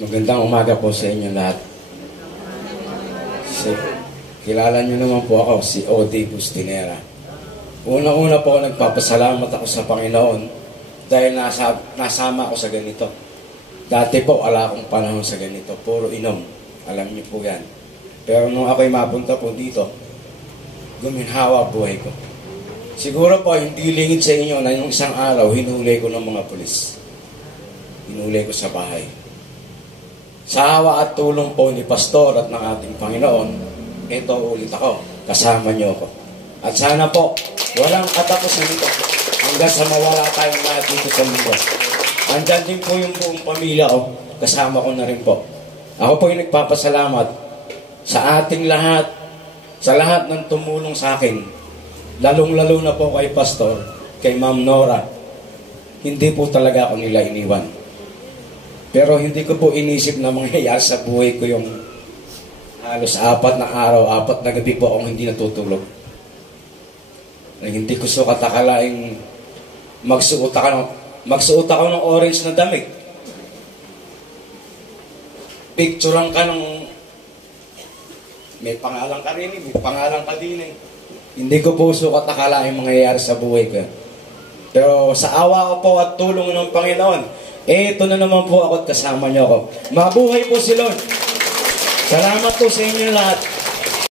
Magandang umaga po sa inyo lahat. Kilala niyo naman po ako, si O.D. Bustinera. Una-una po nagpapasalamat ako sa Panginoon dahil nasama ako sa ganito. Dati po wala akong panahon sa ganito, puro inom. Alam niyo po yan. Pero nung ako'y mapunta po dito, guminhawa buhay ko. Siguro po hindi lingid sa inyo na yung isang araw hinuli ko ng mga pulis. Hinuli ko sa bahay. Sa awa at tulong po ni Pastor at ng ating Panginoon, ito ulit ako, kasama niyo ako. At sana po, walang katapusan nito hanggang sa mawala tayong lahat dito sa mundo. Andyan din po yung buong pamilya ko, kasama ko na rin po. Ako po yung nagpapasalamat sa ating lahat, sa lahat ng tumulong sa akin, lalong-lalo na po kay Pastor, kay Ma'am Nora. Hindi po talaga ako nila iniwan. Pero hindi ko po inisip na mangyayari sa buhay ko yung halos 4 na araw, 4 na gabi po akong hindi natutulog. Hindi ko sukat akalaing magsuot ako ng orange na damit. Picturean ka ng may pangalan ka rin, may pangalan ka din eh. Hindi ko po sukat akalaing mangyayari sa buhay ko. Pero sa awa ko po at tulong ng Panginoon, ito na naman po ako at kasama niyo ako. Mabuhay po si Lord. Salamat po sa inyo lahat.